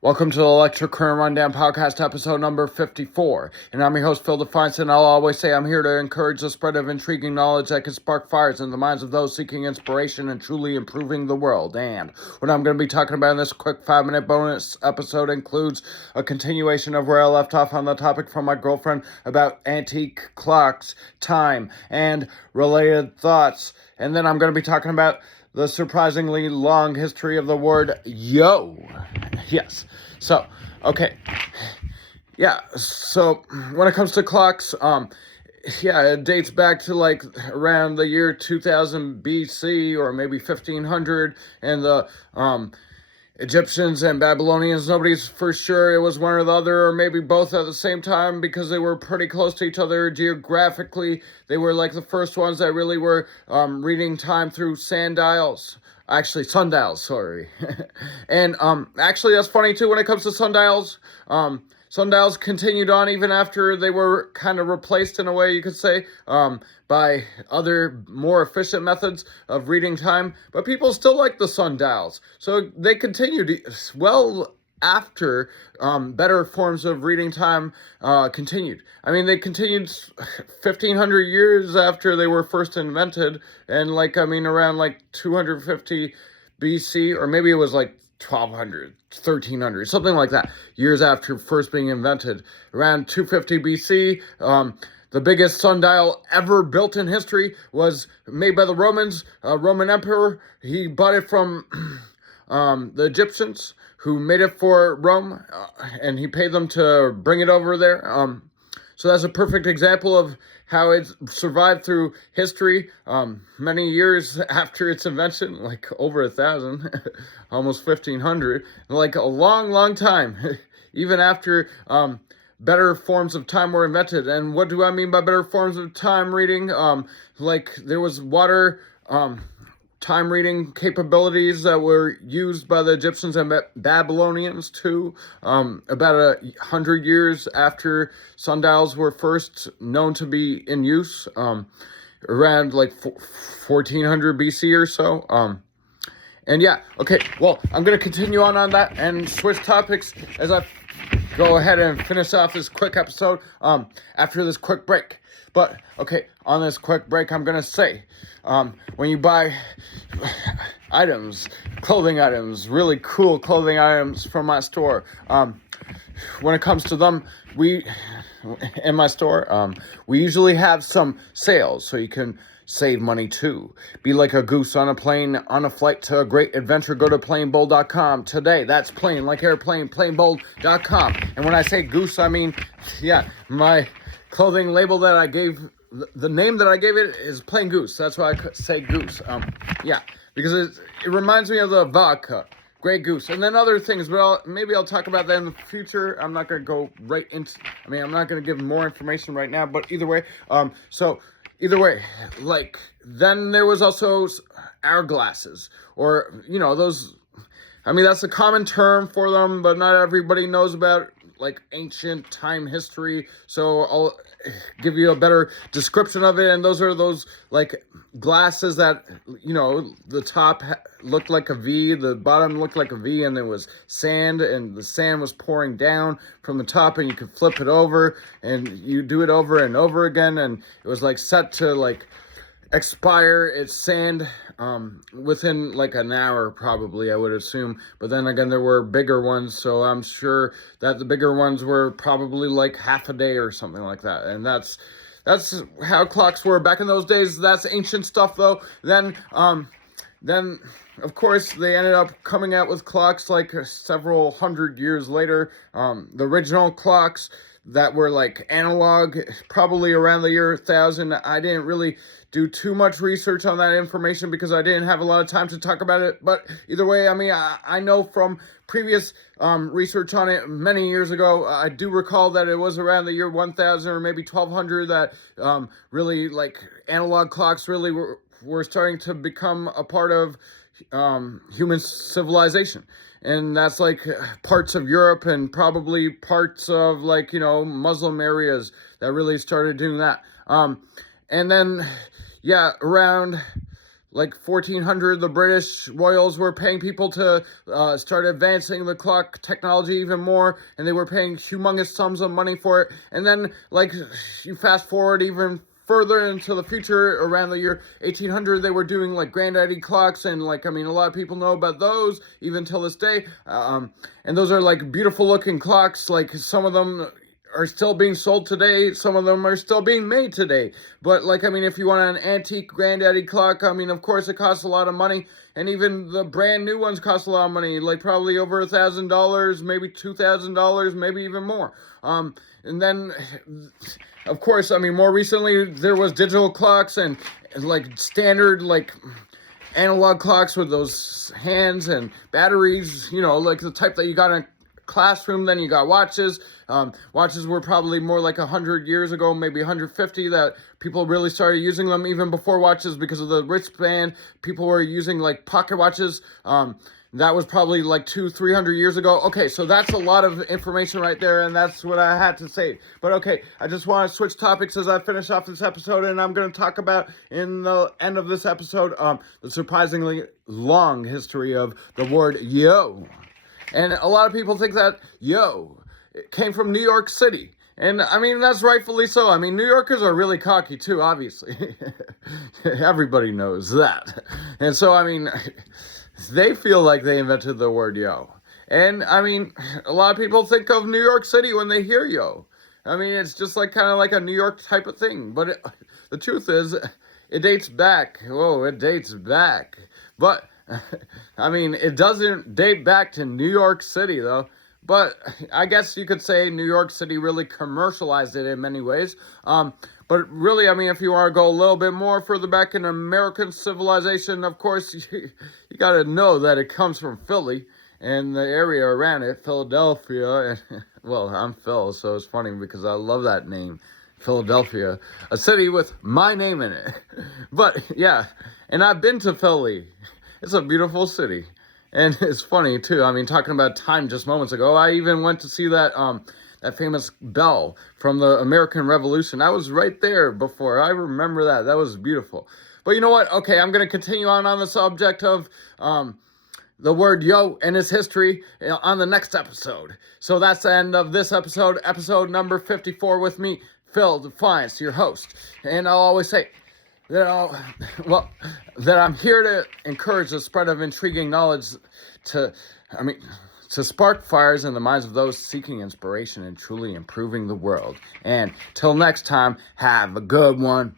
Welcome to the Electric Current Rundown Podcast, episode number 54. And I'm your host, Phil DeFiance, and I'll always say I'm here to encourage the spread of intriguing knowledge that can spark fires in the minds of those seeking inspiration and truly improving the world. And what I'm going to be talking about in this quick 5-minute bonus episode includes a continuation of where I left off on the topic from my girlfriend about antique clocks, time, and related thoughts. And then I'm going to be talking about the surprisingly long history of the word yo. Yes. So, okay. Yeah, so when it comes to clocks, it dates back to like around the year 2000 BC or maybe 1500, and the Egyptians and Babylonians, nobody's for sure it was one or the other, or maybe both at the same time, because they were pretty close to each other geographically. They were like the first ones that really were reading time through sundials, sorry. And actually, that's funny too when it comes to sundials. Sundials continued on even after they were kind of replaced, in a way you could say, by other more efficient methods of reading time. But people still like the sundials, so they continued well after better forms of reading time continued. I mean, they continued 1,500 years after they were first invented, and around like 250 BC, or maybe it was like 1200, 1300, something like that, years after first being invented. Around 250 BC, the biggest sundial ever built in history was made by the Romans, Roman emperor. He bought it from the Egyptians, who made it for Rome, and he paid them to bring it over there. So that's a perfect example of how it survived through history, many years after its invention, like over 1,000, almost 1,500, like a long, long time, even after better forms of time were invented. And what do I mean by better forms of time reading? Like there was water, time reading capabilities that were used by the Egyptians and Babylonians too, about 100 years after sundials were first known to be in use, around like 1400 BC or so. And yeah, okay, well, I'm going to continue on that and switch topics as I go ahead and finish off this quick episode after this quick break. But, okay, on this quick break, I'm going to say, when you buy clothing items, really cool clothing items from my store, when it comes to them, in my store, we usually have some sales, so you can save money too. Be like a goose on a plane, on a flight to a great adventure. Go to planebold.com today. That's plane, like airplane, planebold.com. And when I say goose, I mean, my clothing label that I gave, the name that I gave it is Plain Goose. That's why I say goose. Because it reminds me of the vodka, Grey Goose, and then other things, but maybe I'll talk about that in the future. I'm not going to go right into, I'm not going to give more information right now, but either way, then there was also hourglasses, or, those, that's a common term for them, but not everybody knows about, like, ancient time history, so I'll give you a better description of it. And those are those, like, glasses that, the top looked like a V, the bottom looked like a V, and there was sand, and the sand was pouring down from the top, and you could flip it over, and you do it over and over again, and it was, like, set to, like, expire its sand within like an hour, probably, I would assume. But then again, there were bigger ones, so I'm sure that the bigger ones were probably like half a day or something like that. And that's how clocks were back in those days. That's ancient stuff, though. Then of course they ended up coming out with clocks like several hundred years later. The original clocks that were like analog, probably around the year 1000. I didn't really do too much research on that information because I didn't have a lot of time to talk about it. But either way, I know from previous research on it many years ago, I do recall that it was around the year 1000 or maybe 1200 that really, like, analog clocks really were starting to become a part of human civilization. And that's like parts of Europe and probably parts of, like, Muslim areas that really started doing that. And then, around like 1400, the British royals were paying people to start advancing the clock technology even more, and they were paying humongous sums of money for it. And then, like, you fast forward even further into the future, around the year 1800, they were doing like granddaddy clocks, and like, I mean, a lot of people know about those even till this day. And those are like beautiful looking clocks. Like, some of them are still being sold today. Some of them are still being made today. But like, I mean, if you want an antique granddaddy clock, I mean, of course it costs a lot of money. And even the brand new ones cost a lot of money, like probably over $1,000, maybe $2,000, maybe even more. And then, of course, I mean, more recently there was digital clocks and like standard, like analog clocks with those hands and batteries, you know, like the type that you got in a classroom. Then you got watches. Watches were probably more like 100 years ago, maybe 150, that people really started using them. Even before watches, because of the wristband, people were using like pocket watches. That was probably like 200-300 years ago. Okay, so that's a lot of information right there, and that's what I had to say. But okay, I just want to switch topics as I finish off this episode, and I'm going to talk about, in the end of this episode, the surprisingly long history of the word yo. And a lot of people think that yo came from New York City. And I mean, that's rightfully so. I mean, New Yorkers are really cocky too, obviously. Everybody knows that. And so, I mean, they feel like they invented the word yo. And I mean, a lot of people think of New York City when they hear yo. I mean, it's just like kind of like a New York type of thing. But the truth is, it dates back. Whoa, it dates back. But I mean, it doesn't date back to New York City, though. But I guess you could say New York City really commercialized it in many ways. But really, I mean, if you want to go a little bit more further back in American civilization, of course, you got to know that it comes from Philly and the area around it, Philadelphia. And, well, I'm Phil, so it's funny because I love that name, Philadelphia, a city with my name in it. But yeah, and I've been to Philly. It's a beautiful city. And it's funny, too. I mean, talking about time just moments ago, I even went to see that that famous bell from the American Revolution. I was right there before. I remember that. That was beautiful. But you know what? Okay, I'm going to continue on the subject of the word yo and its history on the next episode. So that's the end of this episode, episode number 54 with me, Phil Defiance, your host. And I'll always say that I'm here to encourage the spread of intriguing knowledge to spark fires in the minds of those seeking inspiration and truly improving the world. And till next time, have a good one.